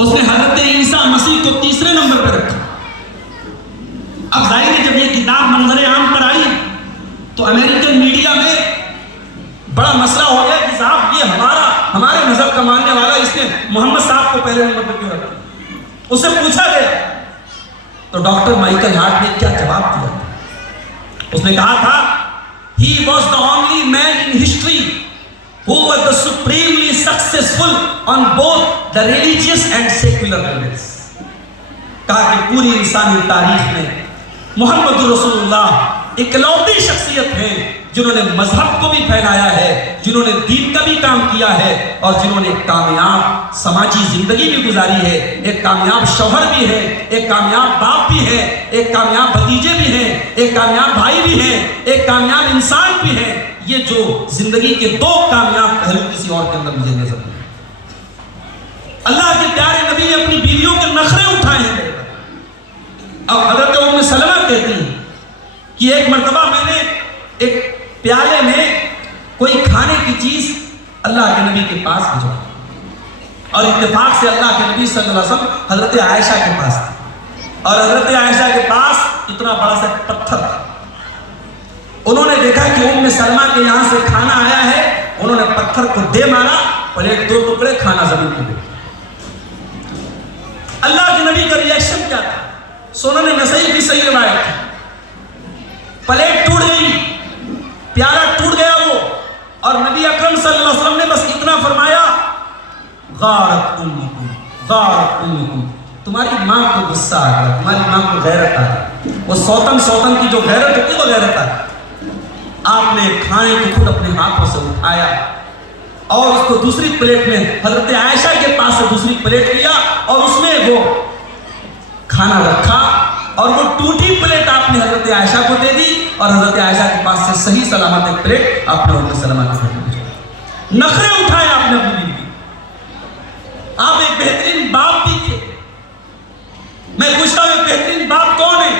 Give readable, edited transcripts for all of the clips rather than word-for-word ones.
اس نے حضرت عیسیٰ مسیح کو تیسرے نمبر پر رکھا۔ اب ظاہر ہے جب یہ کتاب منظر عام پر آئی تو امریکن میڈیا میں بڑا مسئلہ ہو گیا کہ صاحب یہ ہمارے مذہب کا ماننے والا، اس نے محمد صاحب کو پہلے نمبر پر کیوں رکھا؟ اس سے پوچھا گیا تو ڈاکٹر مائیکل ہارٹ نے کیا جواب دیا؟ اس نے کہا تھا he was the only man in history who was the supremely successful on both the religious and secular levels۔ کہا کہ پوری انسانی تاریخ میں محمد رسول اللہ اکلوتی شخصیت ہے جنہوں نے مذہب کو بھی پھیلایا ہے، جنہوں نے دین کا بھی کام کیا ہے، اور جنہوں نے ایک کامیاب سماجی زندگی بھی گزاری ہے، ایک کامیاب شوہر بھی ہے، ایک کامیاب باپ بھی ہے، ایک کامیاب بھتیجے بھی ہیں، ایک کامیاب بھائی بھی ہیں، ایک کامیاب انسان بھی ہے۔ یہ جو زندگی کے دو کامیاب پہلو کسی اور کے اندر مجھے نظر نہیں۔ اللہ کے پیارے نبی نے اپنی بیویوں کے نخرے اٹھائے ہیں۔ اب حضرت ام سلمہ کہتی ہیں کہ ایک مرتبہ میں نے ایک پیالے میں کوئی کھانے کی چیز اللہ کے نبی کے پاس بھیجا، اور اتفاق سے اللہ کے نبی صلی اللہ علیہ وسلم حضرت عائشہ کے پاس تھے، اور حضرت عائشہ کے پاس اتنا بڑا سا پتھر تھا۔ انہوں نے دیکھا کہ ام سلمہ کے یہاں سے کھانا آیا ہے، انہوں نے پتھر کو دے مارا، پلیٹ دو ٹکڑے، کھانا زمین پہ گر۔ اللہ کے نبی کا ریئیکشن کیا تھا؟ سنن نسائی کی صحیح روایت ہے، پلیٹ ٹوٹ گئی، پیالہ ٹوٹ گیا وہ، اور نبی اکرم صلی اللہ علیہ وسلم نے بس اتنا فرمایا، غارت امکم غارت امکم، تمہاری ماں کو غصہ آ گیا، تمہاری ماں کو غیرت آ گئی۔ وہ سوتن کی جو غیرت ہوتی ہے وہ غیرت آ گئی۔ آپ نے کھانے کو خود اپنے ہاتھوں سے اٹھایا اور اس کو دوسری پلیٹ میں حضرت عائشہ کے پاس سے دوسری پلیٹ لیا اور اس میں وہ کھانا رکھا، اور وہ ٹوٹی پلیٹ آپ نے حضرت عائشہ کو دے دی، اور حضرت عائشہ کے پاس سے صحیح سلامت ایک پلیٹ آپ نے ام سلمہ کے گھر میں بھیجا۔ نخرے اٹھائے آپ نے اپنی بیوی کی۔ آپ ایک بہترین باپ بھی تھے۔ میں پوچھتا ہوں بہترین باپ کون ہے؟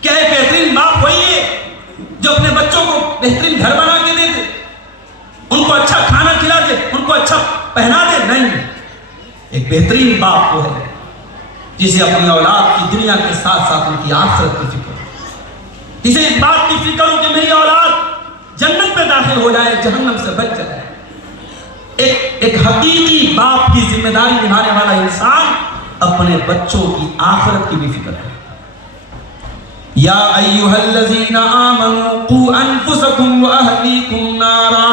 کیا ایک بہترین باپ وہی ہے جو اپنے بچوں کو بہترین گھر بنا کے دے دے، ان کو اچھا کھانا کھلا دے، ان کو اچھا پہنا دے؟ نہیں، ایک بہترین باپ وہ ہے جسے اپنی اولاد کی دنیا کے ساتھ ساتھ ان کی آخرت کی فکر ہو، جسے اس بات کی فکر ہو کہ میری اولاد جنت میں داخل ہو جائے، جہنم سے بچ جائے۔ ایک حقیقی باپ کی ذمہ داری نبھانے والا انسان اپنے بچوں کی آخرت کی بھی فکر ہے۔ یا ایھا الذین آمنوا قوا انفسکم واہلیکم نارا،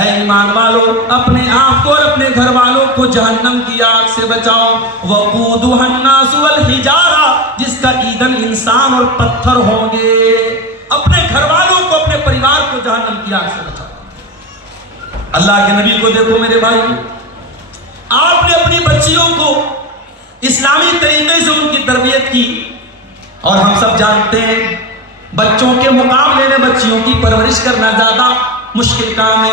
اے ایمان والو اپنے آپ کو اور اپنے گھر والوں کو جہنم کی آگ سے بچاؤ۔ وقودھا الناس والحجارہ، جس کا ایندھن انسان اور پتھر ہوں گے۔ اپنے گھر والوں کو، اپنے پریوار کو جہنم کی آگ سے بچاؤ۔ اللہ کے نبی کو دیکھو میرے بھائی، آپ نے اپنی بچیوں کو اسلامی طریقے سے ان کی تربیت کی، اور ہم سب جانتے ہیں بچوں کے مقابلے میں بچیوں کی پرورش کرنا زیادہ مشکل کام ہے،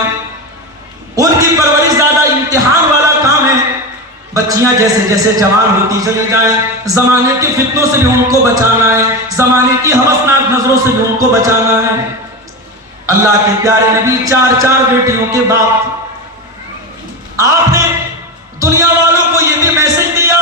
ان کی پرورش زیادہ امتحان والا کام ہے۔ بچیاں جیسے جیسے جوان ہوتی چلی جائیں، زمانے کے فتنوں سے بھی ان کو بچانا ہے، زمانے کی ہوسناک نظروں سے بھی ان کو بچانا ہے۔ اللہ کے پیارے نبی چار بیٹیوں کے باپ تھے۔ آپ نے دنیا والوں کو یہ بھی میسج دیا،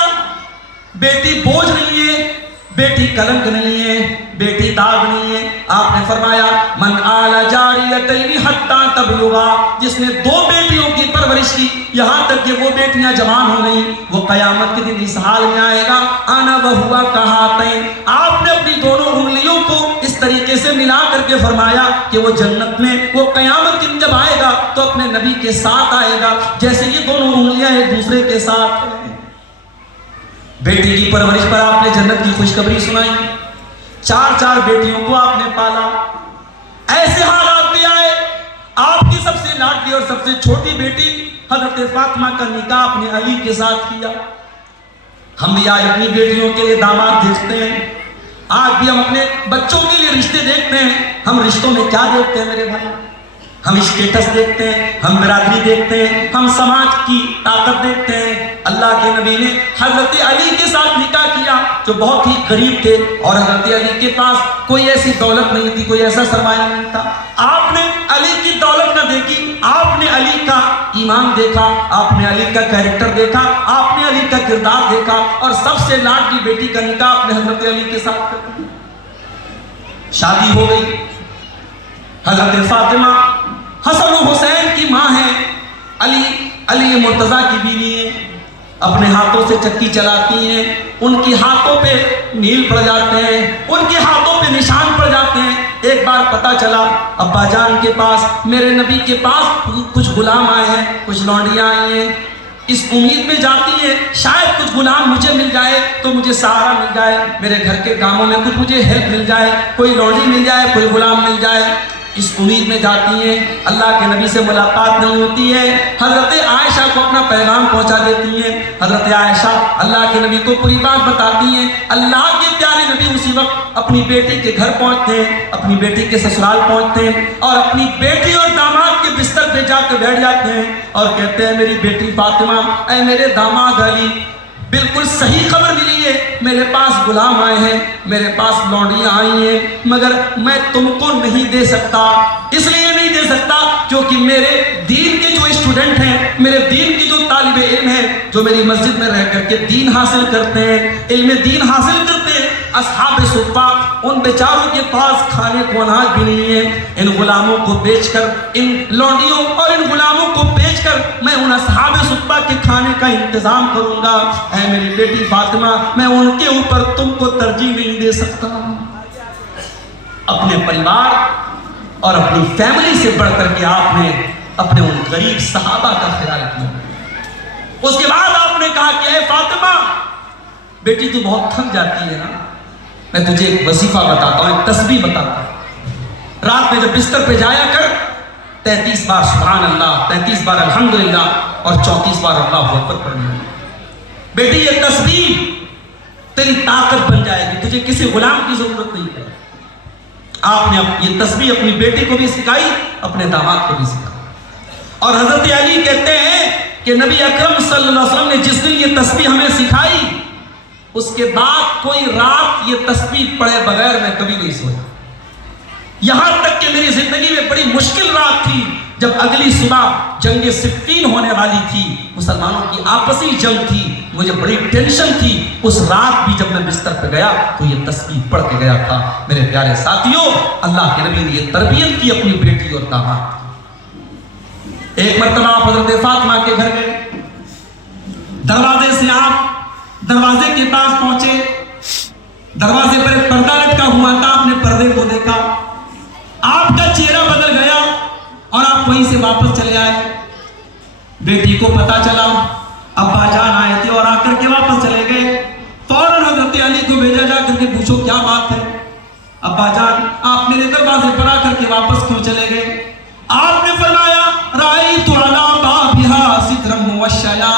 بیٹی بوجھ نہیں ہے، بیٹی کلنک نہیں ہے، بیٹی داغ نہیں ہے۔ آپ نے فرمایا من آل جاریتین حتی تبلغا، جس نے دو بیٹیوں کی پرورش کی یہاں تک کہ وہ بیٹیاں جوان ہو گئیں، وہ قیامت کے دن اس حال میں آئے گا انا وہوا کہاتین۔ آپ نے اپنی دونوں انگلیوں کو اس طریقے سے ملا کر کے فرمایا کہ وہ جنت میں، وہ قیامت کے دن جب آئے گا تو اپنے نبی کے ساتھ آئے گا جیسے یہ دونوں انگلیاں ایک دوسرے کے ساتھ ہیں۔ بیٹی کی پرورش پر آپ نے جنت کی خوشخبری سنائی، چار بیٹیوں کو آپ نے پالا۔ ایسے حالات بھی آئے، آپ کی سب سے لاڈلی اور سب سے چھوٹی بیٹی حضرت فاطمہ کا نکاح اپنے علی کے ساتھ کیا۔ ہم بھی آج اپنی بیٹیوں کے لیے داماد دیکھتے ہیں، آج بھی ہم اپنے بچوں کے لیے رشتے دیکھتے ہیں۔ ہم رشتوں میں کیا دیکھتے ہیں میرے بھائی؟ ہم اسٹیٹس دیکھتے ہیں، ہم برادری دیکھتے ہیں، ہم سماج کی طاقت دیکھتے ہیں۔ اللہ کے نبی نے حضرت علی کے ساتھ نکاح کیا جو بہت ہی غریب تھے، اور حضرت علی کے پاس کوئی ایسی دولت نہیں تھی، کوئی ایسا سرمایہ نہیں تھا۔ آپ نے علی کی دولت نہ دیکھی، آپ نے علی کا ایمان دیکھا، آپ نے علی کا کیریکٹر دیکھا، آپ نے علی کا کردار دیکھا، اور سب سے لاڈلی بیٹی کا نکاح آپ نے حضرت علی کے ساتھ کر دیا۔ شادی ہو گئی۔ حضرت فاطمہ حسن و حسین کی ماں ہے، علی مرتضیٰ کی بیوی ہے، اپنے ہاتھوں سے چکی چلاتی ہیں، ان کی ہاتھوں پہ نیل پڑ جاتے ہیں، ان کے ہاتھوں پہ نشان پڑ جاتے ہیں۔ ایک بار پتا چلا ابا جان کے پاس، میرے نبی کے پاس کچھ غلام آئے ہیں، کچھ لونڈیاں آئی ہیں، اس امید میں جاتی ہیں شاید کچھ غلام مجھے مل جائے تو مجھے سہارا مل جائے، میرے گھر کے کاموں میں کچھ مجھے ہیلپ مل جائے، کوئی لونڈی مل جائے، کوئی غلام مل جائے، اس امید میں جاتی ہیں۔ اللہ کے نبی سے ملاقات نہیں ہوتی ہے، حضرت عائشہ کو اپنا پیغام پہنچا دیتی ہیں۔ حضرت عائشہ اللہ کے نبی کو پوری بات بتاتی ہیں۔ اللہ کے پیارے نبی اسی وقت اپنی بیٹی کے گھر پہنچتے ہیں، اپنی بیٹی کے سسرال پہنچتے ہیں، اور اپنی بیٹی اور داماد کے بستر پہ جا کے بیٹھ جاتے ہیں اور کہتے ہیں میری بیٹی فاطمہ، اے میرے داماد علی، بالکل صحیح خبر ملی ہے، میرے پاس غلام آئے ہیں، میرے پاس لونڈیاں آئی ہیں، مگر میں تم کو نہیں دے سکتا، اس لیے نہیں دے سکتا کیونکہ میرے دین کے جو اسٹوڈنٹ ہیں، میرے دین کے جو طالب علم ہیں، جو میری مسجد میں رہ کر کے دین حاصل کرتے ہیں، علم دین حاصل کرتے ہیں، اصحاب صفہ، ان بیچاروں کے پاس کھانے کو اناج بھی نہیں ہے۔ ان غلاموں کو بیچ کر، ان لونڈیوں اور ان غلاموں کو بیچ کر میں ان اصحاب صفہ کے کھانے کا انتظام کروں گا۔ اے میری بیٹی فاطمہ، میں ان کے اوپر تم کو ترجیح نہیں دے سکتا۔ اپنے پریوار اور اپنی فیملی سے بڑھ کر کے آپ نے اپنے ان غریب صحابہ کا خیال کیا۔ اس کے بعد آپ نے کہا کہ اے فاطمہ بیٹی تو بہت تھک جاتی ہے نا، میں تجھے ایک وظیفہ بتاتا ہوں، ایک تسبیح بتاتا ہوں۔ رات میں جب بستر پہ جایا کر 33 بار سبحان اللہ، 33 بار الحمدللہ اور 34 بار اللہ اکبر پڑھنا۔ بیٹی یہ تسبیح تیری طاقت بن جائے گی، تجھے کسی غلام کی ضرورت نہیں ہے۔ آپ نے یہ تسبیح اپنی بیٹی کو بھی سکھائی، اپنے داماد کو بھی سکھائی۔ اور حضرت علی کہتے ہیں کہ نبی اکرم صلی اللہ علیہ وسلم نے جس دن یہ تسبیح ہمیں سکھائی، اس کے بعد کوئی رات یہ تسبیح پڑھے بغیر میں کبھی نہیں سویا۔ یہاں تک کہ میری زندگی میں بڑی مشکل رات تھی، جب اگلی صبح جنگ صفین ہونے والی تھی، مسلمانوں کی آپسی جنگ تھی، مجھے بڑی ٹینشن تھی۔ اس رات بھی جب میں بستر پہ گیا تو یہ تسبیح پڑھ کے گیا تھا۔ میرے پیارے ساتھیوں، اللہ کے نبی نے یہ تربیت کی اپنی بیٹی اور داماد۔ ایک مرتبہ آپ حضرت فاطمہ کے گھر گئے، دروازے سے آپ دروازے کے پاس پہنچے، دروازے پر ایک پردہ لٹکا ہوا تھا، آپ نے پردے کو دیکھا، آپ کا چہرہ بدل گیا اور آپ وہیں سے واپس چلے آئے۔ بیٹی کو پتا چلا، ابا جان آئے تھے اور آ کر کے واپس چلے گئے۔ فوراً حضرت علی کو بھیجا جا کر کے پوچھو کیا بات ہے؟ ابا جان آپ میرے دروازے پر آ کر کے واپس کیوں چلے گئے؟ آپ نے فرمایا رأیت علی بابھا سترا موشیا،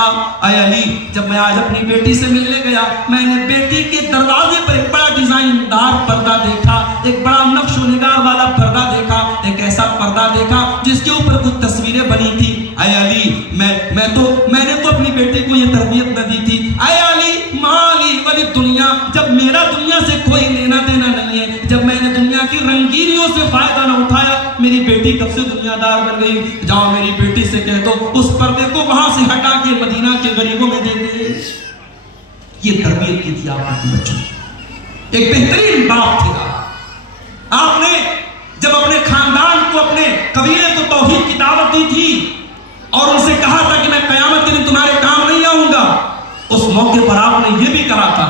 اے علی جب میں آج اپنی بیٹی سے ملنے گیا، میں نے بیٹی کے دروازے پر ایک بڑا ڈیزائن دار پردہ دیکھا، ایک بڑا نقش و نگار والا پردہ دیکھا، ایک ایسا پردہ دیکھا جس کے اوپر کچھ تصویریں بنی تھی۔ اے علی میں نے تو اپنی بیٹی کو یہ تربیت نہ دی تھی۔ اے علی مالی ولی دنیا، جب میرا دنیا سے کوئی لینا دینا نہیں ہے، جب میں نے دنیا کی رنگینیوں سے فائدہ نہ اٹھایا، میری بیٹی کب سے دنیا دار بن گئی؟ جاؤ میری بیٹی سے کہہ دو اس پردے کو وہاں سے ہٹا کے مدینہ کے غریبوں میں دے دے۔ یہ تربیت کی تھی آپ کے بچوں، ایک بہترین باپ تھے آپ نے جب اپنے خاندان کو، اپنے قبیلے کو توحید کی دعوت دی تھی اور ان سے کہا تھا کہ میں قیامت کے دن تمہارے کام نہیں آؤں گا، اس موقع پر آپ نے یہ بھی کہا تھا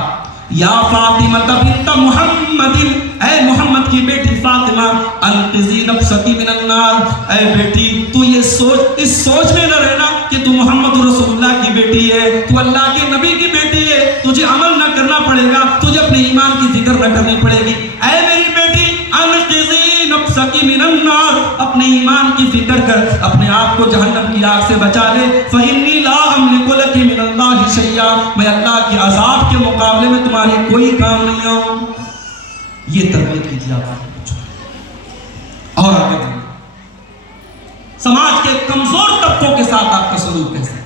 یا فاطمہ بنت محمد، اے محمد کی بیٹی فاطمہ، انقذی نفسکی من النار، اے بیٹی تو یہ سوچ، اس سوچ میں نہ رہنا کہ تو محمد رسول اللہ کی بیٹی ہے، تو اللہ کے نبی کی بیٹی ہے، تجھے عمل نہ کرنا پڑے گا، تجھے اپنے ایمان کی ذکر نہ کرنی پڑے گی۔ اے میری بیٹی انقذی نفسکی من النار، اپنے ایمان کی فکر کر، اپنے آپ کو جہنم کی آگ سے بچا لے۔ فإنی لا أملك لك من اللہ شیئا، میں اللہ کے عذاب کے مقابلے میں تمہارے کوئی کام نہیں آؤں۔ یہ تربیت کی تھی آپ نے بچوں۔ اور آگے بڑھیں، سماج کے کمزور طبقوں کے ساتھ آپ کا سلوک کیسا ہے؟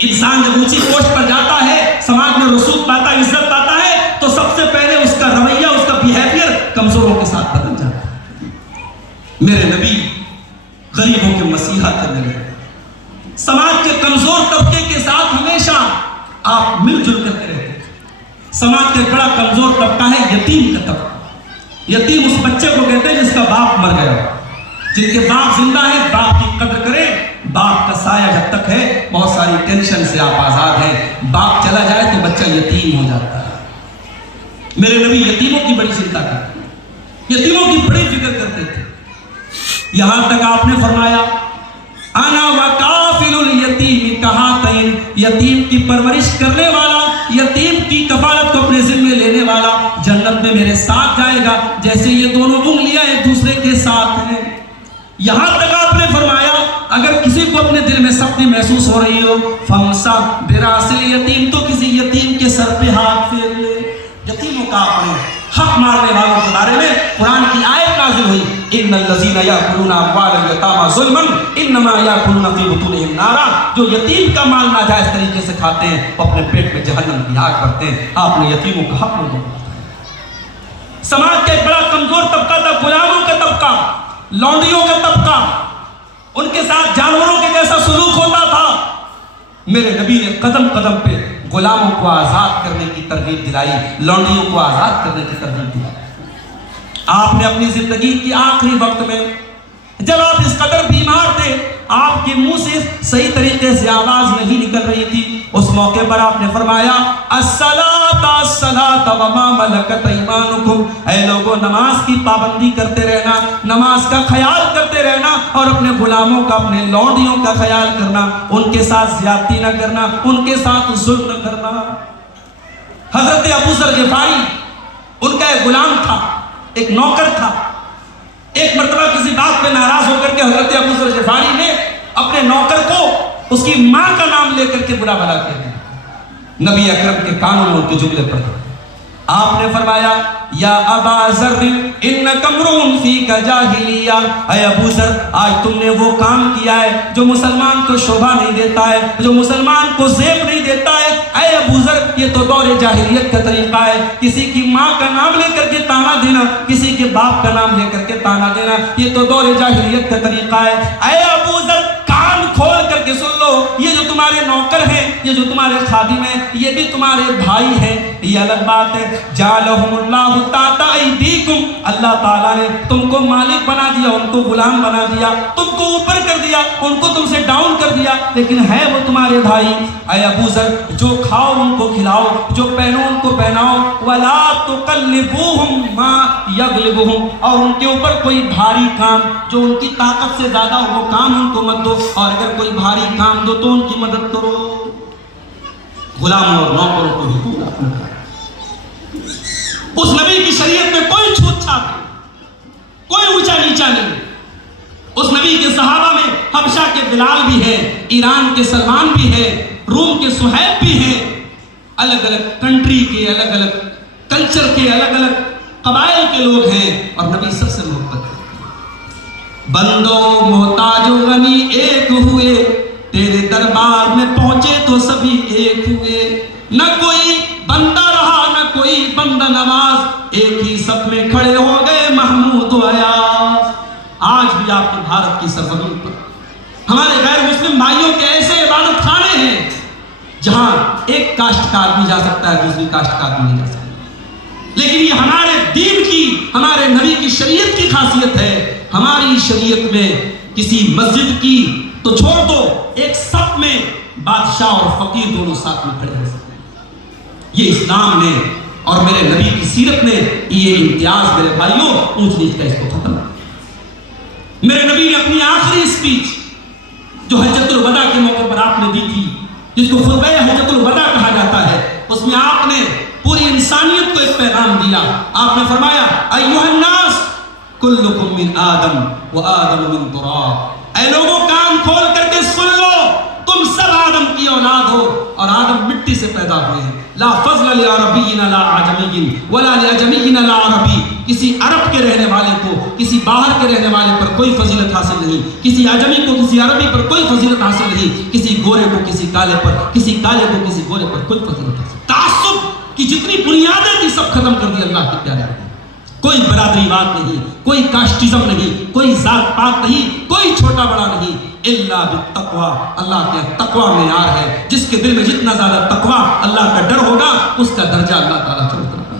انسان جب اونچی پوسٹ پر جاتا ہے، سماج میں رسوخ پاتا ہے، عزت پاتا ہے، تو سب سے پہلے اس کا رویہ، اس کا بیہیویئر کمزوروں کے ساتھ بدل جاتا ہے۔ میرے نبی غریبوں کے مسیحا تھے، میرے آپ مل جل کر کے رہتے تھے۔ سماج کا ایک بڑا کمزور طبقہ ہے یتیم کا طبقہ۔ یتیم اس بچے کو کہتے ہیں جس کا باپ مر گیا، جن کے باپ زندہ ہے باپ کی قدر کریں۔ باپ کا سایہ جب تک ہے بہت ساری ٹینشن سے آپ آزاد ہیں، باپ چلا جائے تو بچہ یتیم ہو جاتا ہے۔ میرے نبی یتیموں کی بڑی چنتا کرتے تھے، یتیموں کی بڑی فکر کرتے تھے، یہاں تک آپ نے فرمایا انا وکافل الیتیم کہاتین، یتیم کی پرورش کرنے والا، یتیم کی کفالت کو اپنے ذمہ لینے والا جنت میں میرے ساتھ جائے گا جیسے یہ دونوں انگلیاں ایک دوسرے کے ساتھ ہیں۔ یہاں تک آپ نے فرمایا اگر کسی کو اپنے دل میں سختی محسوس ہو رہی ہو فمسح براس الیتیم، تو کسی یتیم کے سر پہ ہاتھ پھیر لے۔ یتیموں کا اپنے حق مارنے والوں کے بارے میں قرآن کی آیت نازل ہوئی ان الذین یاکلون اموال الیتامی ظلما انما یاکلون فی بطونہم نارا، جو یتیم کا مال ناجائز طریقے سے کھاتے ہیں وہ اپنے پیٹ میں جہنم کی آگ بھرتے ہیں۔ آپ نے یتیموں کا حق نہیں بتایا۔ سماج کا ایک بڑا کمزور طبقہ تھا غلاموں کا طبقہ، لونڈیوں کا طبقہ، ان کے ساتھ جانوروں کے جیسا سلوک ہوتا تھا۔ میرے نبی نے قدم قدم پہ غلاموں کو آزاد کرنے کی ترغیب دلائی، لونڈیوں کو آزاد کرنے کی ترغیب دلائی۔ آپ نے اپنی زندگی کی آخری وقت میں جب آپ اس قدر بیمار تھے، آپ کے منہ سے صحیح طریقے سے آواز نہیں نکل رہی تھی، اس موقع پر آپ نے فرمایا الصلاۃ الصلاۃ وما ملکت ایمانکم، اے لوگوں نماز کی پابندی کرتے رہنا، نماز کا خیال کرتے رہنا، اور اپنے غلاموں کا، اپنے لونڈیوں کا خیال کرنا، ان کے ساتھ زیادتی نہ کرنا، ان کے ساتھ ظلم نہ کرنا۔ حضرت ابو ذر غفاری ان کا ایک غلام تھا، ایک نوکر تھا۔ ایک مرتبہ کسی بات پہ ناراض ہو کر کے حضرت ابو ذر غفاری نے اپنے نوکر کو اس کی ماں کا نام لے کر کے برا بھلا کہہ دیا۔ نبی اکرم کے کانوں میں ان کے جملے پڑے، آپ نے فرمایا یا ابا ذر انک امرؤ فیک جاہلیہ، اے ابو ذر آج تم نے وہ کام کیا ہے جو مسلمان کو شوبھا نہیں دیتا ہے، جو مسلمان کو زیب نہیں دیتا ہے۔ اے ابو ذر یہ تو دور جاہلیت کا طریقہ ہے، کسی کی ماں کا نام لے کر کے تانا دینا، کسی کے باپ کا نام لے کر کے تانا دینا، یہ تو دور جاہلیت کا طریقہ ہے۔ اے ابو ذر کان کھول کر کے سن لو، یہ جو تمہارے نوکر ہیں، یہ جو تمہارے خادم ہیں، یہ بھی تمہارے بھائی ہیں۔ یہ الگ بات ہے جعلہم اللہ تحت ایدیکم، اللہ تعالیٰ نے تم کو مالک بنا دیا، ان کو غلام بنا دیا، تم کو اوپر کر دیا، ان کو تم سے ڈاؤن کر دیا، لیکن ہے وہ تمہارے بھائی۔ اے ابو ذر جو کھاؤ ان کو کھلاؤ، جو پہنو ان کو پہناؤ، ولا تکلفوہم ما یغلبہم، اور ان کے اوپر کوئی بھاری کام جو ان کی طاقت سے زیادہ ہو وہ کام ان کو مت دو، اور اگر کوئی بھاری کام دو تو ان کی مدد کرو۔ غلاموں اور نوکروں کو حقوق اپنا، اس نبی کی شریعت میں کوئی چھوت چھات نہیں، کوئی اونچا نیچا نہیں۔ اس نبی کے صحابہ میں حبشہ کے بلال بھی ہیں، ایران کے سلمان بھی ہیں، روم کے صہیب بھی ہیں، الگ الگ کنٹری کے، الگ الگ کلچر کے، الگ الگ قبائل کے لوگ ہیں، اور نبی سب سے محبت ہے۔ بندو محتاج و غنی ایک ہوئے، تیرے دربار میں پہنچے تو سبھی ایک ہوئے، نہ کوئی بندہ رہا نہ کوئی بندہ نواز، ایک ہی سب میں کھڑے ہو گئے محمود و ایاز۔ آج بھی آپ کے بھارت کی سرزمین پر ہمارے غیر مسلم بھائیوں کے ایسے عبادت خانے ہیں جہاں ایک کاشتکار بھی جا سکتا ہے، دوسری کاشتکار بھی نہیں جا سکتا، لیکن یہ ہمارے دین کی، ہمارے نبی کی شریعت کی خاصیت ہے۔ ہماری شریعت میں کسی مسجد کی تو چھوڑ دو، ایک صف میں بادشاہ اور فقیر دونوں ساتھ میں کھڑے ہو سکتے ہیں۔ یہ اسلام نے اور میرے نبی کی سیرت نے یہ امتیاز میرے بھائیوں اونچ نیچ کا اس کو ختم کیا۔ میرے نبی نے اپنی آخری اسپیچ جو حجۃ الوداع کے موقع پر آپ نے دی تھی، جس کو خطبہ حجۃ الوداع کہا جاتا ہے، اس میں آپ نے پوری انسانیت کو ایک پیغام دیا۔ آپ نے فرمایا ایھا الناس کلکم من آدم و آدم من تراب، اے لوگوں کان کھول کر کے سن لو، تم سب آدم کی اولاد ہو اور آدم مٹی سے پیدا ہوئے ہیں۔ لا فضل لعربی لا عجمی ولا لعجمی لا عربی، کسی عرب کے رہنے والے کو کسی باہر کے رہنے والے پر کوئی فضیلت حاصل نہیں، کسی عجمی کو کسی عربی پر کوئی فضیلت حاصل نہیں، کسی گورے کو کسی کالے پر، کسی کالے کو کسی گورے پر کوئی فضیلت حاصل نہیں۔ تعصب کی جتنی بنیادیں تھی سب ختم کر دی اللہ کے پیارے نے۔ کوئی برادری بات نہیں، کوئی کاسٹزم نہیں، کوئی ذات پات نہیں، کوئی چھوٹا بڑا نہیں، الا بالتقوی، اللہ کے تقوی معیار ہے. جس کے دل میں جتنا زیادہ تقوی اللہ کا ڈر ہوگا اس کا درجہ اللہ تعالیٰ کی طرف ہے.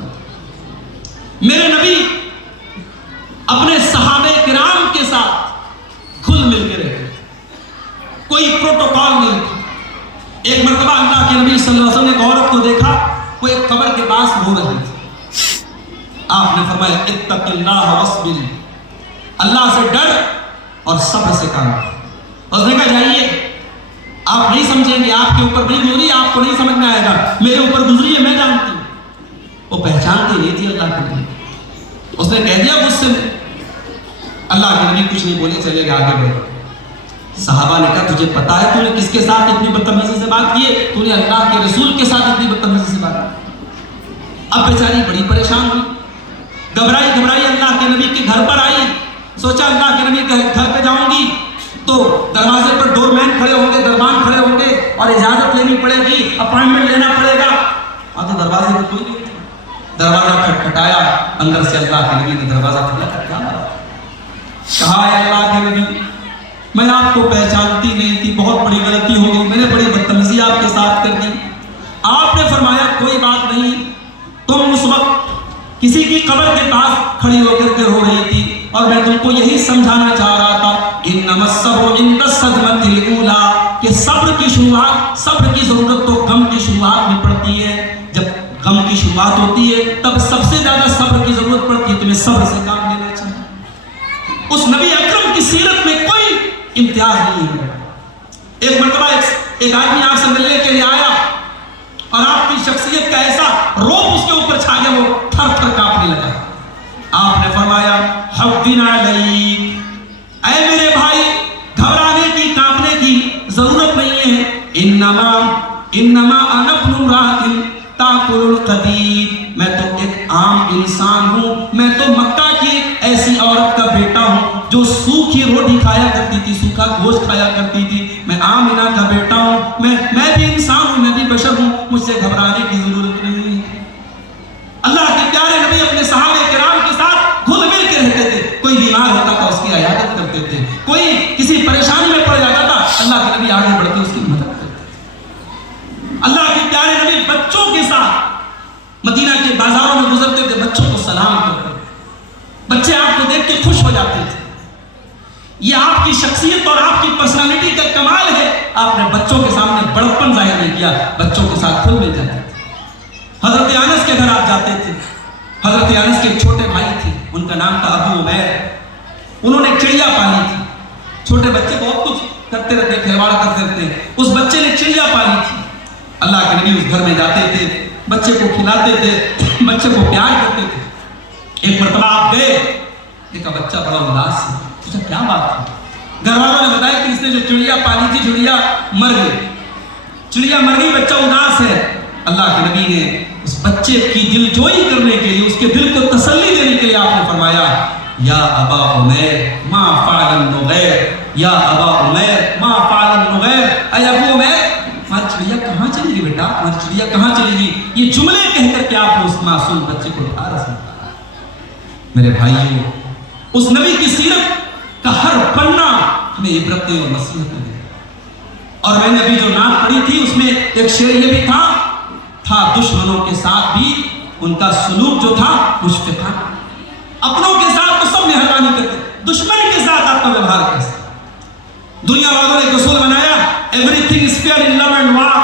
میرے نبی اپنے صحابہ کرام کے ساتھ گھل مل کے رہتے، کوئی پروٹوکول نہیں تھا. ایک مرتبہ اللہ کے نبی صلی اللہ علیہ وسلم نے ایک عورت کو دیکھا، وہ ایک قبر کے پاس رو رہی تھی. آپ نے فرمایا اتق اللہ واصبر، اللہ سے ڈر اور صبر سے کام. اور اس نے کہا جائیے، آپ نہیں سمجھیں گے، آپ کے اوپر نہیں گزری، آپ کو نہیں سمجھ میں آئے گا، میرے اوپر گزری ہے، میں جانتی ہوں. وہ پہچانتی نہیں تھی اللہ کے نبی. اس نے کہہ دیا غصے میں. اللہ کے نبی کچھ نہیں بولے، چلے گئے آگے بڑھے. صحابہ نے کہا تجھے پتا ہے تو نے کس کے ساتھ اتنی بدتمیزی سے بات کی ہے؟ تو نے اللہ کے رسول کے ساتھ اتنی بدتمیزی سے بات کی. اب بیچاری بڑی پریشان ہوئی، گھبرائی اللہ کے نبی کے گھر پر آئی. سوچا اللہ کے نبی کے گھر پہ جاؤں گی تو دروازے پر ڈور مین کھڑے ہوں گے، دربان کھڑے ہوں گے اور اجازت لینی پڑے گی، اپائنٹمنٹ لینا پڑے گا. اب تو دروازے پر کوئی نہیں تھا. دروازہ کھٹکھٹایا، اندر سے اللہ کے نبی نے دروازہ کھولا. کہا اے اللہ کے نبی، میں آپ کو پہچانتی نہیں تھی، بہت بڑی غلطی ہو گئی، میں نے بڑی بدتمیزی آپ کے ساتھ کر دی. آپ نے فرمایا کوئی بات نہیں، تم اس وقت کسی کی قبر کے پاس کھڑی ہو کر کے رو رہی تھی اور میں تم کو یہی سمجھانا چاہ رہا تھا انما الصبر عند الصدمۃ الاولى، کہ صبر کی شروعات، صبر کی ضرورت تو غم کی شروعات میں پڑتی ہے. جب غم کی شروعات ہوتی ہے تب سب سے زیادہ صبر کی ضرورت پڑتی ہے. تمہیں صبر سے کام لینا چاہیے. اس نبی اکرم کی سیرت میں کوئی امتیاز نہیں ہے. ایک مرتبہ ایک آدمی آپ سے ملنے کے لیے آیا اور آپ کی شخصیت کا ایسا روب اس کے اوپر چھا گیا، وہ تھر تھر کانپنے لگا. آپ نے فرمایا حفظ علیک، اے میرے بھائی گھبرانے کی، کانپنے کی ضرورت نہیں ہے. انما انا ابن امرأۃ تاکل القدید، میں تو ایک عام انسان ہوں، میں تو مکہ کی ایسی عورت کا بیٹا ہوں جو سوکھی روٹی کھایا کرتی تھی، سوکھا گوشت کھایا کرتی تھی. میں آمنہ کا بیٹا ہوں، میں بھی انسان ہوں، میں بھی بشر ہوں، مجھ سے گھبرانے کی ضرورت نہیں ہے. اللہ کے پیارے نبی اپنے صحابہ کرام کے ساتھ گھل مل کے رہتے تھے. کوئی بیمار ہوتا تھا اس کی عیادت کرتے تھے، کوئی کسی پریشانی میں پڑ جاتا تھا اللہ کے نبی آگے بڑھ کے اس کی مدد کرتے تھے. اللہ کے پیارے نبی بچوں کے ساتھ مدینہ کے بازاروں میں گزرتے تھے، بچوں کو سلام کرتے تھے. بچے آپ کو دیکھ کے خوش ہو جاتے تھے. یہ آپ کی شخصیت اور آپ کی پرسنالٹی کا کمال ہے. آپ نے بچوں کے سامنے بڑپن ظاہر نہیں کیا، بچوں کے ساتھ کھل مل جاتے تھے. حضرت انس کے گھر آپ جاتے تھے. حضرت انس کے چھوٹے بھائی تھے، ان کا نام تھا ابو عمیر. انہوں نے چڑیا پالی تھی. چھوٹے بچے بہت کچھ کرتے رہتے، کھلواڑ کرتے رہتے. اس بچے نے چڑیا پالی تھی. اللہ کے نبی اس گھر میں جاتے تھے، بچے کو کھلاتے تھے، بچے کو پیار کرتے تھے. ایک مرتبہ آپ گئے، دیکھا بچہ بڑا اداس ہے. پوچھا کیا بات ہے؟ گھر والوں نے بتایا کہ اس نے جو چڑیا پالی تھی چڑیا مر گئی. چڑیا مر گئی، بچہ اداس ہے. اللہ کے نبی نے اس بچے کی دل جوئی کرنے کے لیے، اس کے دل کو تسلی دینے کے لیے آپ نے فرمایا یا ابا عمیر ما فعل النغیر، یا ابا عمیر ما فعل النغیر، اے ابو عمیر تمہاری چڑیا کہاں چلی گئی بیٹا، تمہاری چڑیا کہاں چلی گئی. یہ جملے کہہ کر کے آپ نے اس معصوم بچے کو اٹھا رہا. میرے بھائیوں، اس نبی کی سیرت کا ہر پنہ ہمیں عبرتیں اور نصیحتیں دے. اور میں نے ابھی جو نعت پڑھی تھی اس میں ایک شعر یہ بھی تھا دشمنوں کے ساتھ بھی ان کا سلوک جو تھا مشفقانہ. اپنوں کے ساتھ تو سب مہربانی کرتے، دشمن کے ساتھ آپ کا ویوہار کیسا. دنیا والوں نے ایک اصول بنایا everything is fair in love and war،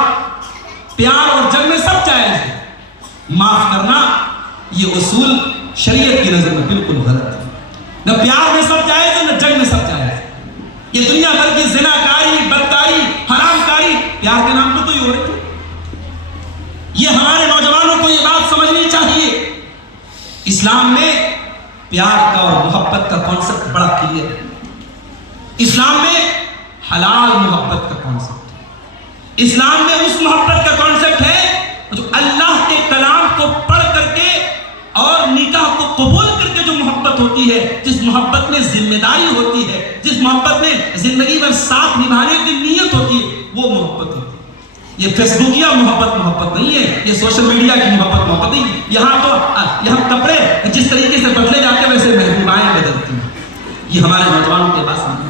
پیار اور جنگ میں سب جائز ہے. معاف کرنا یہ اصول شریعت کی نظر میں بالکل غلط ہے. نہ پیار میں سب جائز ہے، نہ جنگ میں سب جائز ہے. یہ دنیا بھر کی زنا کاری، بدکاری، حرام کاری پیار کے نام پہ تو یہ ہو رہی ہے. یہ ہمارے نوجوانوں کو یہ بات سمجھنی چاہیے. اسلام میں پیار کا اور محبت کا کانسیپٹ بڑا کلیئر ہے. اسلام میں حلال محبت کا کانسیپٹ ہے. اسلام میں اس محبت کا کانسیپٹ ہے جو اللہ کے کلام کو پڑھ کر کے اور نکاح کو قبول کر کے جو محبت ہوتی ہے، جس محبت میں ذمہ داری ہوتی ہے، جس محبت میں زندگی بھر ساتھ نبھانے کی نیت ہوتی ہے، وہ محبت ہوتی ہے. یہ فیس بکیا محبت نہیں ہے، یہ سوشل میڈیا کی محبت نہیں. یہاں کپڑے جس طریقے سے بدلے جاتے ہیں ویسے محبوبائیں بدلتی ہیں. یہ ہمارے نوجوانوں کے پاس نہیں ہے.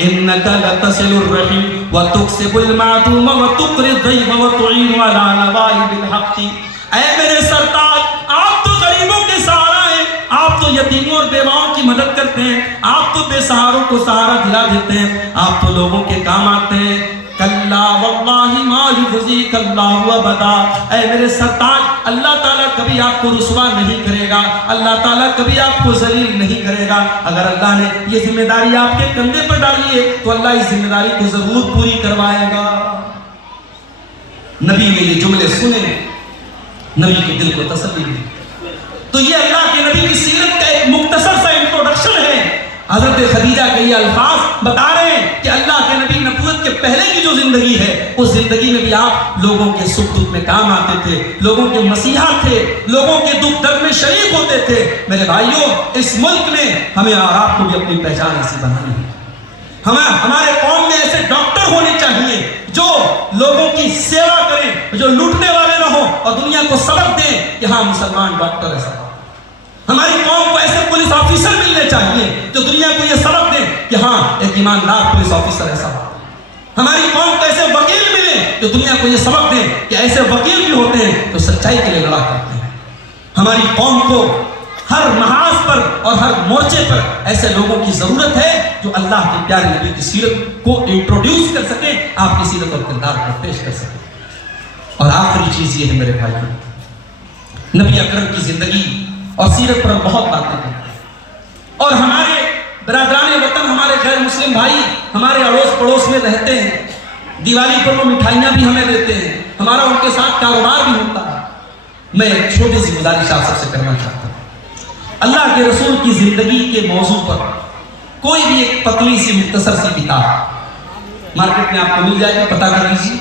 إنك لتصل الرحم وتكسب المعدوم وتقري الضيف وتعين على نوائب الحق. اے میرے سرتاج، آپ تو غریبوں کے سہارا ہیں، آپ تو یتیموں اور بیواؤں کی مدد کرتے ہیں، آپ تو بے سہاروں کو سہارا دلا دیتے ہیں، آپ تو لوگوں کے کام آتے ہیں. کلا واللہ ما یخزیک اللہ ابدا. اے میرے سرتاج، اللہ تعالیٰ کبھی آپ کو رسوا نہیں کرے گا، اللہ تعالیٰ کبھی آپ کو ذلیل نہیں کرے گا. اگر اللہ نے یہ ذمہ داری آپ کے کندھے پر ڈالی ہے تو اللہ اس ذمہ داری کو ضرور پوری کروائے گا. نبی نے یہ جملے سنے، نبی کے دل کو تسلی دی. تو یہ اللہ کے نبی کی سیرت کا ایک مختصر سا انٹروڈکشن ہے. حضرت خدیجہ کے یہ الفاظ بتا رہے ہیں کہ اللہ کے نبی نبوت کے پہلے کی جو زندگی ہے اس زندگی میں بھی آپ لوگوں کے سکھ دکھ میں کام آتے تھے، لوگوں کے مسیحا تھے، لوگوں کے دکھ درد میں شریک ہوتے تھے. میرے بھائیوں، اس ملک میں ہمیں اور آپ کو بھی اپنی پہچان ایسی بنانی ہے. ہمارے قوم میں ایسے ڈاکٹر ہونے چاہیے جو لوگوں کی سیوا کریں، جو لوٹنے والے نہ ہوں اور دنیا کو سبق دیں کہ ہاں مسلمان ڈاکٹر ایسا. ہماری قوم کو ایسے پولیس آفیسر ملنے چاہیے جو دنیا کو یہ سبق دیں کہ ہاں ایک ایماندار پولیس آفیسر ایسا ہو. ہماری قوم کو ایسے وکیل ملے جو دنیا کو یہ سبق دیں کہ ایسے وکیل بھی ہوتے ہیں جو سچائی کے لیے لڑا کرتے ہیں. ہماری قوم کو ہر محاذ پر اور ہر مورچے پر ایسے لوگوں کی ضرورت ہے جو اللہ کے پیارے نبی کی سیرت کو انٹروڈیوس کر سکیں، آپ کی سیرت اور کردار کو پیش کر سکیں. اور آخری چیز یہ ہے میرے بھائیوں، نبی اکرم کی زندگی اور سیرت پر بہت باتیں کرتے ہیں. اور ہمارے برادران وطن، ہمارے غیر مسلم بھائی ہمارے اڑوس پڑوس میں رہتے ہیں، دیوالی پر وہ مٹھائیاں بھی ہمیں دیتے ہیں، ہمارا ان کے ساتھ کاروبار بھی ہوتا ہے. میں ایک چھوٹی سی گزارش آپ سب سے کرنا چاہتا ہوں. اللہ کے رسول کی زندگی کے موضوع پر کوئی بھی ایک پتلی سی مختصر سی کتاب مارکیٹ میں آپ کو مل جائے گی، پتہ کر لیجیے.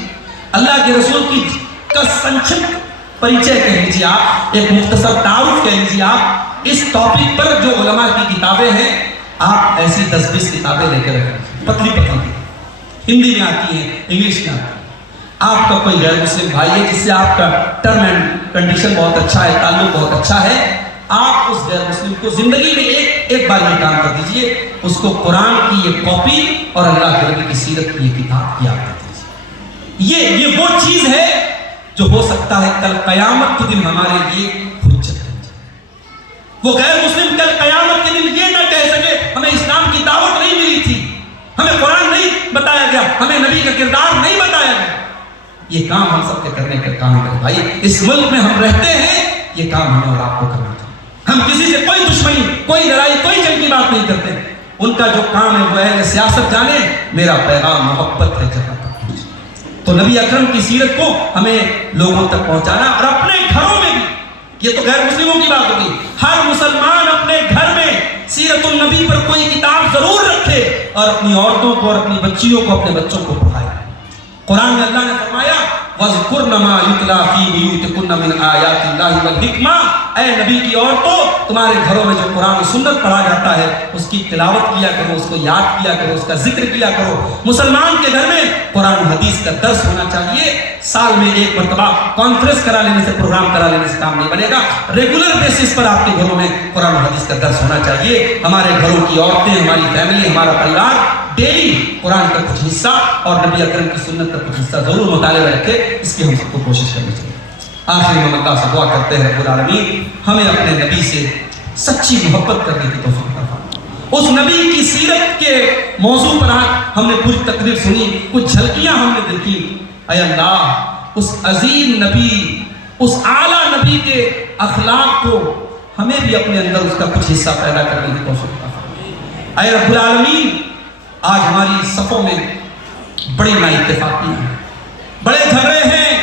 اللہ کے رسول کی کا سنکشت پریچے کہہ لیجیے آپ، ایک مختصر تعارف کہہ لیجیے آپ. اس ٹاپک پر جو علماء کی کتابیں ہیں آپ ایسی 10-20 کتابیں لے کے رکھیں، پتلی پتلی، ہندی میں آتی ہیں، انگلش میں آتی ہیں. آپ کا کوئی غیر مسلم بھائی ہے جس سے آپ کا ٹرم اینڈ کنڈیشن بہت اچھا ہے، تعلق بہت اچھا ہے، آپ اس غیر مسلم کو زندگی میں ایک بار یہ کام کر دیجئے، اس کو قرآن کی یہ کاپی اور اللہ کے نبی کی سیرت کی یہ کتاب یاد کر دیجئے. یہ وہ چیز ہے جو ہو سکتا ہے کل قیامت کے دن ہمارے لیے حجت بن جائے. وہ غیر مسلم کل قیامت کے دن یہ نہ کہہ سکے ہمیں اسلام کی دعوت نہیں ملی تھی، ہمیں قرآن نہیں بتایا گیا، ہمیں نبی کا کردار نہیں بتایا گیا. یہ کام ہم سب کے کرنے کا کام ہے بھائی. اس ملک میں ہم رہتے ہیں، یہ کام ہمیں اور آپ کو کرنا چاہیے. ہم کسی سے کوئی دشمنی، کوئی لڑائی، کوئی جنگ کی بات نہیں کرتے. ان کا جو کام ہے وہ اہل سیاست جانے، میرا پیغام محبت ہے جہاں تک پہنچے. تو نبی اکرم کی سیرت کو ہمیں لوگوں تک پہنچانا، اور اپنے گھروں میں بھی. یہ تو غیر مسلموں کی بات ہوگی، ہر مسلمان اپنے گھر میں سیرت النبی پر کوئی کتاب ضرور رکھے اور اپنی عورتوں کو اور اپنی بچیوں کو، اپنے بچوں کو پڑھائے. قرآن میں اللہ نے فرمایا وَذْكُرْنَ مَا يُتْلَىٰ فِي بُيُوتِكُنَّ مِنْ آيَاتِ اللَّهِ وَالْحِكْمَةِ. اے نبی کی عورتوں، تمہارے گھروں میں جو قرآن و سنت پڑھا جاتا ہے اس کی تلاوت کیا کرو، اس کو یاد کیا کرو، اس کا ذکر کیا کرو. مسلمان کے گھر میں قرآن و حدیث کا درس ہونا چاہیے. سال میں ایک مرتبہ کانفرنس کرا لینے سے، پروگرام کرا لینے سے کام نہیں بنے گا. ریگولر بیسس پر آپ کے گھروں میں قرآن و حدیث کا درس ہونا چاہیے. ہمارے گھروں کی عورتیں، ہماری فیملی، ہمارا پریوار ڈیلی قرآن کا کچھ حصہ اور نبی اکرم کی سنت کا کچھ حصہ ضرور مطالعہ رکھے. اس کی ہم سب کو کوشش کرنی چاہیے. آخری میں اللہ سے دعا کرتے ہیں رب العالمین ہمیں اپنے نبی سے سچی محبت کرنے کی توفیق عطا فرمائے. اس نبی کی سیرت کے موضوع پر آج ہم نے پوری تقریر سنی، کچھ جھلکیاں ہم نے دیکھی. اے اللہ، اس عظیم نبی، اس اعلیٰ نبی کے اخلاق کو ہمیں بھی اپنے اندر اس کا کچھ حصہ پیدا کرنے کی توفیق عطا فرمائے. اے رب العالمین، آج ہماری صفوں میں بڑی نا اتفاقی ہیں، بڑے جھگڑے ہیں.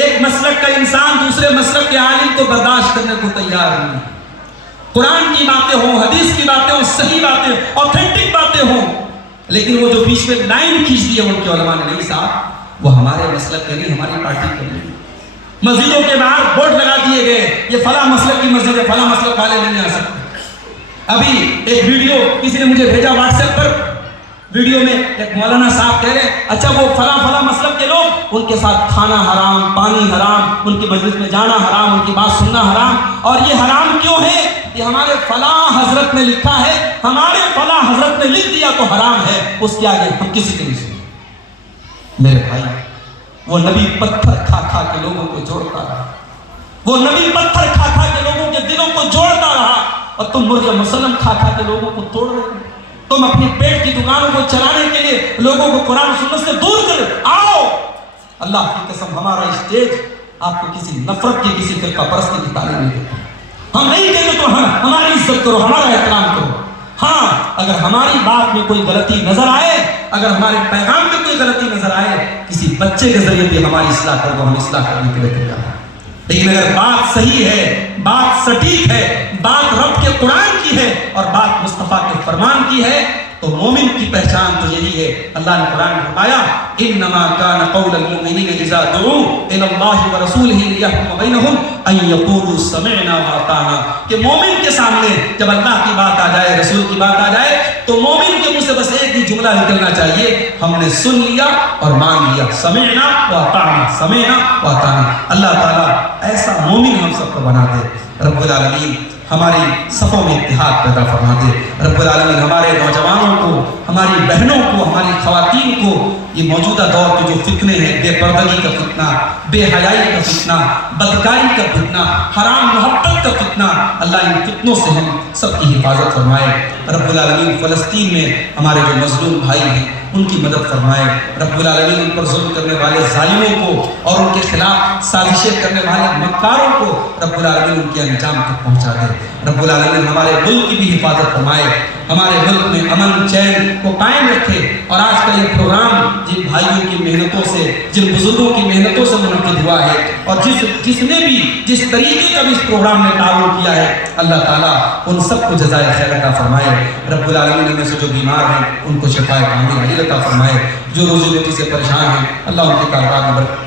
ایک مسلک کا انسان دوسرے مسلک کے عالم کو برداشت کرنے کو تیار نہیں. قرآن کی باتیں ہوں، حدیث کی باتیں ہوں، صحیح باتیں، اوتھینٹک باتیں ہوں، لیکن وہ جو بیچ میں لائن کھینچ دی ہے ان کے علماء نے، نہیں صاحب، وہ ہمارے مسلک کے نہیں، ہماری پارٹی کے نہیں. مسجدوں کے باہر بورڈ لگا دیے گئے یہ فلاں مسلک کی مسجد ہے، فلاں مسلک والے نہیں آ سکتے. ابھی ایک ویڈیو کسی نے مجھے بھیجا واٹس ایپ پر، ویڈیو میں ایک مولانا صاحب کہہ رہے ہیں اچھا وہ فلاں مسلک کے لوگ، ان کے ساتھ کھانا حرام، پانی حرام، ان کی مجلس میں جانا حرام، ان کی بات سننا حرام. اور یہ حرام کیوں ہے؟ یہ ہمارے فلاں حضرت نے لکھا ہے، ہمارے فلاں حضرت نے لکھ دیا تو حرام ہے، اس کے آگے ہم کسی کے نہیں سنیں۔ میرے بھائی، وہ نبی پتھر کھا کھا کے لوگوں کو جوڑتا رہا، وہ نبی پتھر کھا کھا کے لوگوں کے دلوں کو جوڑتا رہا، اور تم مرغ مسلم کھا کھا کے لوگوں کو توڑ رہے ہو۔ تم اپنی پیٹ کی دکانوں کو چلانے کے لیے لوگوں کو قرآن و سنت سے دور کر آؤ۔ اللہ کی قسم، ہمارا اسٹیج آپ کو کسی نفرت کی، کسی فرقہ پرستی کی تعلیم نہیں دیتا۔ ہم نہیں کہتے تو ہماری عزت کرو، ہمارا احترام کرو۔ ہاں، اگر ہماری بات میں کوئی غلطی نظر آئے، اگر ہمارے پیغام میں کوئی غلطی نظر آئے، کسی بچے کے ذریعے بھی ہماری اصلاح کر دو، ہم اصلاح کرنے کے لیے تیار ہیں۔ لیکن اگر بات صحیح ہے، بات سٹیک ہے، بات رب کے قرآن کی ہے اور بات مصطفیٰ کے فرمان کی ہے، تو مومن کی پہچان تو یہی ہے۔ اللہ نے قرآن میں فرمایا انما کان قول المؤمنین اذا دعوا الی اللہ ورسولہ لیحکم بینہم ان یقولوا سمعنا واطعنا، کہ مومن کے سامنے جب اللہ کی بات آ جائے، رسول کی بات آ جائے، تو مومن کے منہ سے بس ایک ہی جملہ نکلنا چاہیے، ہم نے سن لیا اور مان لیا، سمعنا واطعنا، سمعنا واطعنا۔ اللہ تعالیٰ ایسا مومن ہم سب کو بنا دے۔ رب العالمین ہماری صفوں میں اتحاد پیدا فرما دے۔ رب العالمین ہمارے نوجوانوں کو، ہماری بہنوں کو، ہماری خواتین کو یہ موجودہ دور کے جو فتنے ہیں، بے پردگی کا فتنہ، بے حیائی کا فتنہ، بدکاری کا فتنہ، حرام محبت کا فتنہ، اللہ ان فتنوں سے ہم سب کی حفاظت فرمائے۔ رب العالمین فلسطین میں ہمارے جو مظلوم بھائی ہیں ان کی مدد فرمائے۔ رب العالمین ان پر ظلم کرنے والے ظالموں کو اور ان کے خلاف سازشیں کرنے والے مکاروں کو رب العالمین ان کے انجام تک پہنچا دے۔ رب العالمین ہمارے ملک کی بھی حفاظت فرمائے، ہمارے ملک میں امن چین کو قائم رکھے، اور آج کا یہ پروگرام جن بھائیوں کی محنتوں سے، جن بزرگوں کی محنتوں سے منعقد ہوا ہے، اور جس نے بھی جس طریقے کا بھی اس پروگرام میں تعاون کیا ہے، اللہ تعالیٰ ان سب کو جزائے خیر عطا فرمائے۔ رب العالمین ہم میں سے جو بیمار ہیں ان کو شفاء کامل عاجل عطا فرمائے، جو روزی روٹی سے پریشان ہیں اللہ ان کے کاروبار میں برکت۔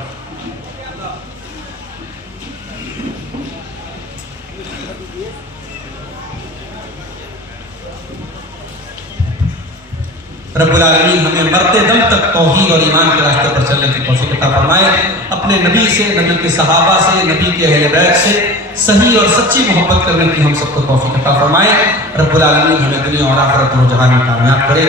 رب العالمین ہمیں مرتے دم تک توحید اور ایمان کے راستے پر چلنے کی توفیق عطا فرمائے۔ اپنے نبی سے، نبی کے صحابہ سے، نبی کے اہل بیت سے صحیح اور سچی محبت کرنے کی ہم سب کو توفیق عطا فرمائے۔ رب العالمین ہمیں دنیا اور آخرت و جہان میں کامیاب کرے،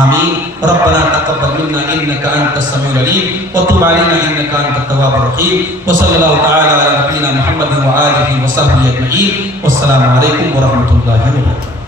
آمین۔ ربنا تقبل منا انك انت السميع العليم وتب علينا انك انت التواب الرحيم، وصلى الله تعالى على نبينا محمد وآله وصحبه اجمعين، والسلام عليكم ورحمة الله وبركاته۔